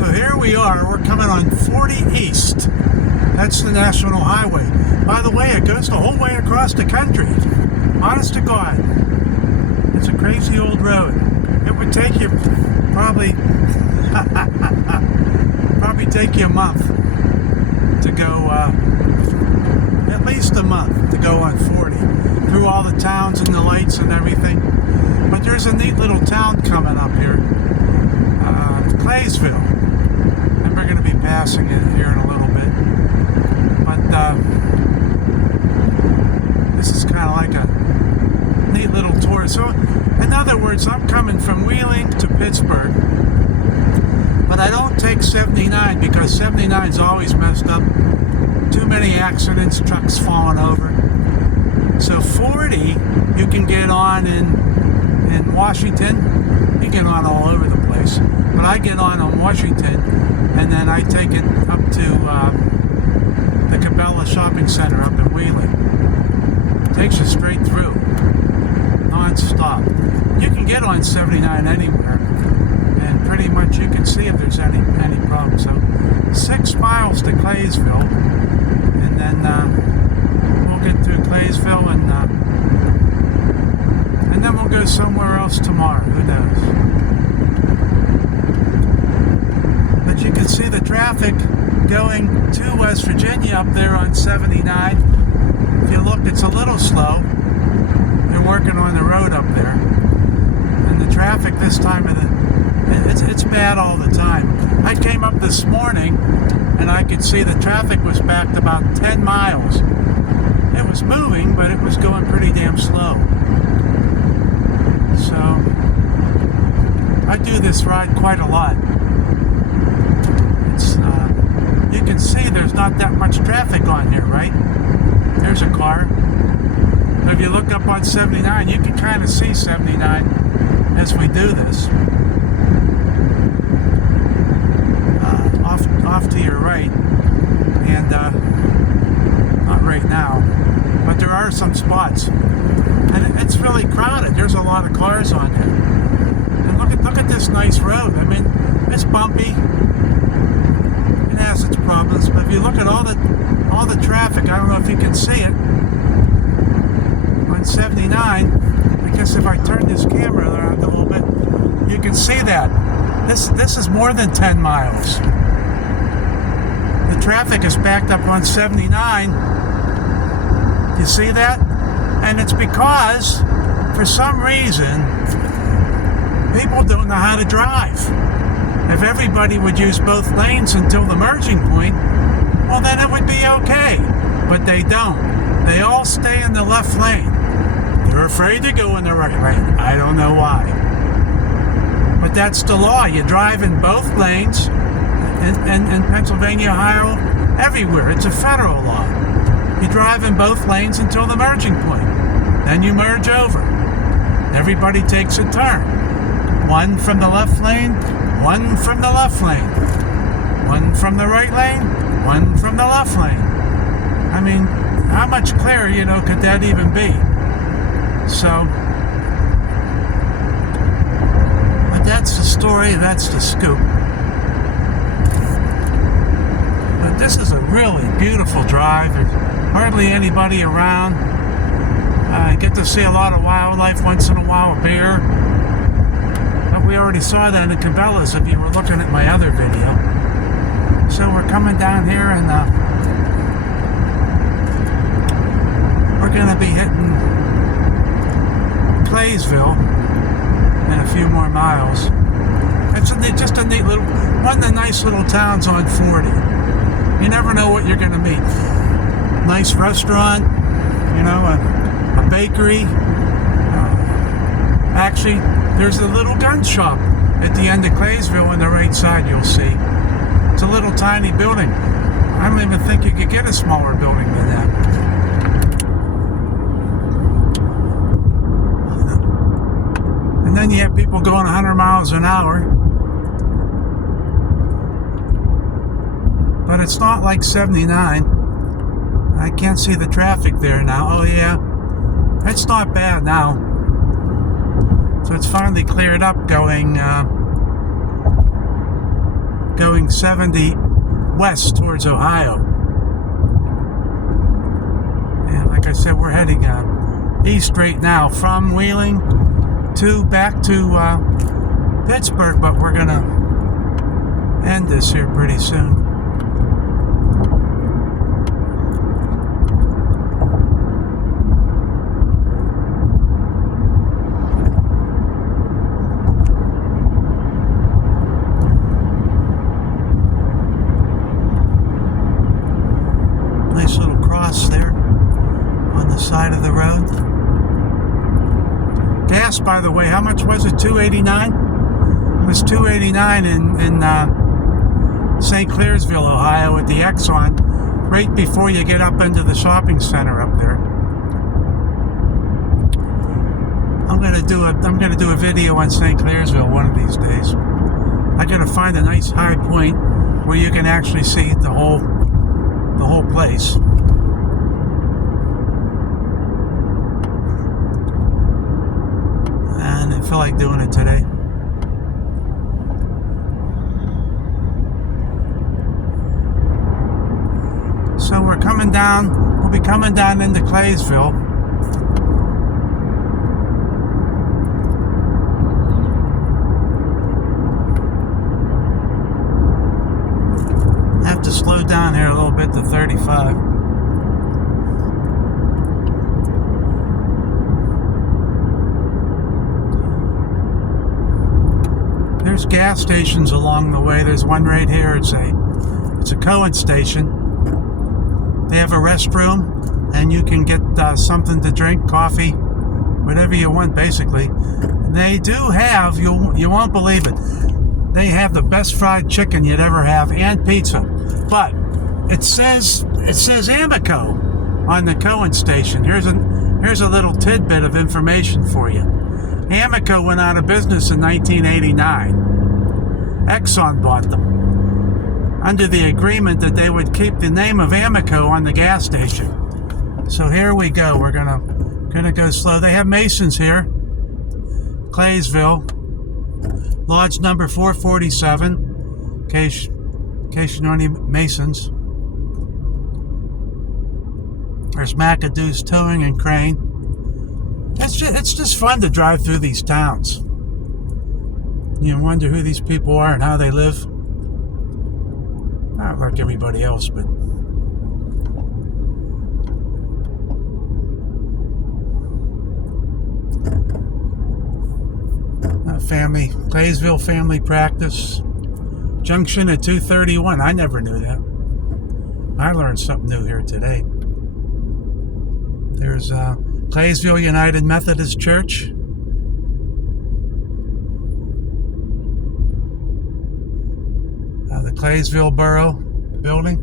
So here we are, we're coming on 40 East. That's the National Highway. By the way, it goes the whole way across the country. Honest to God. It's a crazy old road. It would take you probably take you a month to go, at least a month to go on 40 through all the towns and the lights and everything. But there's a neat little town coming up here, Claysville, and we're going to be passing it here in a little bit. But this is kind of like a neat little tour. So, in other words, I'm coming from Wheeling to Pittsburgh, but I don't take 79 because 79 is always messed up. Too many accidents, trucks falling over. So 40, you can get on in Washington. You get on all over the place. But I get on Washington, and then I take it up to the Cabela Shopping Center up in Wheeling. It takes you straight through, non-stop. You can get on 79 anywhere, and pretty much you can see if there's any problem. So 6 miles to Claysville, and then we'll get through Claysville, and then we'll go somewhere else tomorrow. Who knows? But you can see the traffic going to West Virginia up there on 79. If you look, it's a little slow. They're working on the road up there. And the traffic this time of it's bad all the time. I came up this morning and I could see the traffic was backed about 10 miles. It was moving, but it was going pretty damn slow. So I do this ride quite a lot. It's you can see there's not that much traffic on here, right? There's a car. If you look up on 79, you can kind of see 79 as we do this. Off to your right, and not right now, but there are some spots, and it's really crowded. There's a lot of cars on here, and look at this nice road. I mean, it's bumpy. It has its problems, but if you look at all the traffic, I don't know if you can see it on 79. I guess if I turn this camera around a little bit, you can see that this is more than 10 miles. The traffic is backed up on 79. You see that? And it's because, for some reason, people don't know how to drive. If everybody would use both lanes until the merging point, well, then it would be okay. But they don't. They all stay in the left lane. They're afraid to go in the right lane. I don't know why. But that's the law. You drive in both lanes. In Pennsylvania, Ohio, everywhere. It's a federal law. You drive in both lanes until the merging point. Then you merge over. Everybody takes a turn. One from the left lane, one from the left lane. One from the right lane, one from the left lane. I mean, how much clearer, could that even be? So, but that's the story, that's the scoop. But this is a really beautiful drive. There's hardly anybody around. I get to see a lot of wildlife, once in a while a bear. But we already saw that in the Cabela's if you were looking at my other video. So we're coming down here, and we're going to be hitting Claysville in a few more miles. It's just a neat little, one of the nice little towns on 40. You never know what you're going to meet. Nice restaurant, a bakery. Actually, there's a little gun shop at the end of Claysville on the right side, you'll see. It's a little tiny building. I don't even think you could get a smaller building than that. And then you have people going 100 miles an hour. But it's not like 79. I can't see the traffic there now. Oh yeah, it's not bad now. So it's finally cleared up going going 70 west towards Ohio. And like I said, we're heading east right now from Wheeling back to Pittsburgh, but we're gonna end this here pretty soon. Nice little cross there on the side of the road. Gas, by the way, how much was it? $2.89? It was $2.89 in St. Clairsville, Ohio, at the Exxon, right before you get up into the shopping center up there. I'm gonna do a video on St. Clairsville one of these days. I gotta find a nice high point where you can actually see the whole place. And I feel like doing it today. So we're coming down, we'll be coming down into Claysville. Have to slow down here a little bit to 35. There's gas stations along the way. There's one right here. It's a Cohen station. They have a restroom, and you can get something to drink, coffee, whatever you want, basically. They do have, you won't believe it, they have the best fried chicken you'd ever have, and pizza. But it says Amoco on the Cohen station. Here's a little tidbit of information for you. Amoco went out of business in 1989. Exxon bought them under the agreement that they would keep the name of Amoco on the gas station. So here we go. We're gonna go slow. They have Masons here. Claysville, lodge number 447. In case you know any Masons. There's McAdoo's Towing and Crane. It's just fun to drive through these towns. You wonder who these people are and how they live. Not like everybody else, but Claysville Family Practice Junction at 231. I never knew that. I learned something new here today. There's Claysville United Methodist Church. The Claysville Borough Building.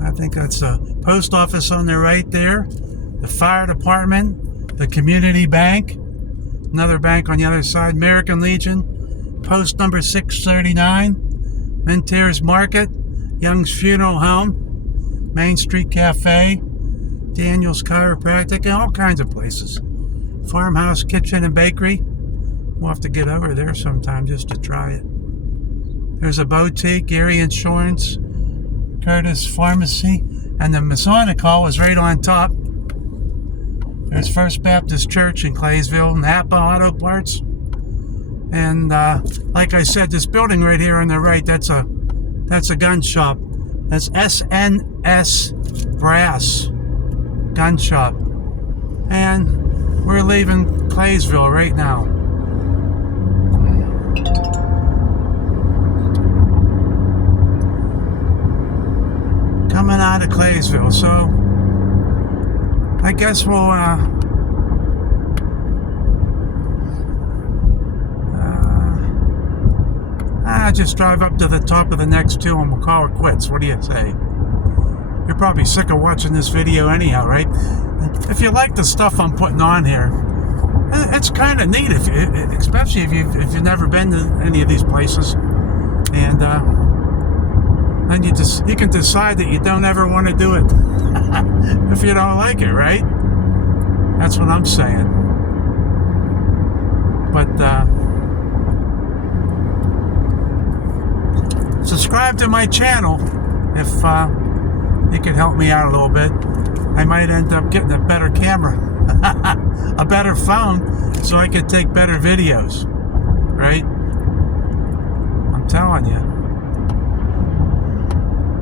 I think that's a post office on the right there. The fire department, the community bank, another bank on the other side, American Legion, post number 639, Menteers Market, Young's Funeral Home, Main Street Cafe, Daniel's Chiropractic, and all kinds of places. Farmhouse Kitchen and Bakery. We'll have to get over there sometime just to try it. There's a boutique, Erie Insurance, Curtis Pharmacy, and the Masonic Hall is right on top. There's First Baptist Church in Claysville, Napa Auto Parts. And like I said, this building right here on the right, that's a gun shop. That's SNS Brass Gun Shop. And we're leaving Claysville right now. Coming out of Claysville, so I guess we'll just drive up to the top of the next two and we'll call it quits. What do you say? You're probably sick of watching this video anyhow, right? If you like the stuff I'm putting on here, it's kind of neat, especially if you've never been to any of these places, and then you can decide that you don't ever want to do it if you don't like it, right? That's what I'm saying. But subscribe to my channel if you can help me out a little bit. I might end up getting a better camera, a better phone, so I could take better videos, right? I'm telling you.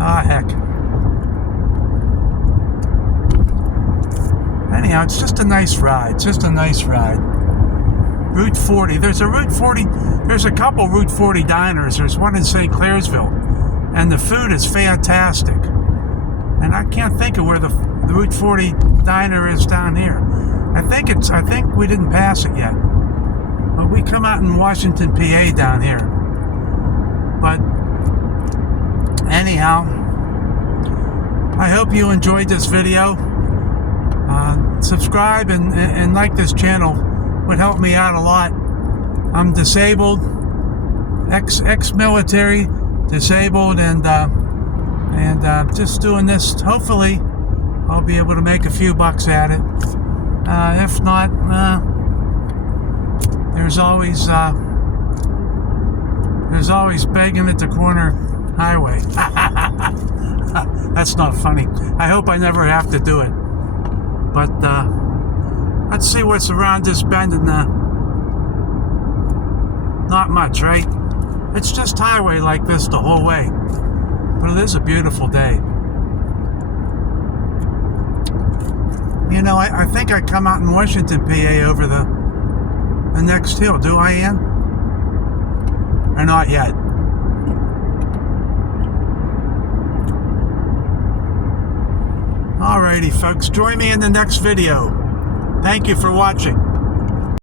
Ah, heck. Anyhow, it's just a nice ride. It's just a nice ride. Route 40. There's a Route 40. There's a couple Route 40 diners. There's one in St. Clairsville, and the food is fantastic. And I can't think of where the Route 40 diner is down here. I think we didn't pass it yet. But we come out in Washington, PA down here. But anyhow, I hope you enjoyed this video. Subscribe and like this channel would help me out a lot. I'm disabled, ex-military, disabled, and just doing this. Hopefully, I'll be able to make a few bucks at it. If not, there's always begging at the corner highway. That's not funny. I hope I never have to do it. But let's see what's around this bend, and not much, right? It's just highway like this the whole way. But it is a beautiful day. You know, I think I come out in Washington, PA over the next hill. Do I, Ian? Or not yet? Alrighty, folks. Join me in the next video. Thank you for watching.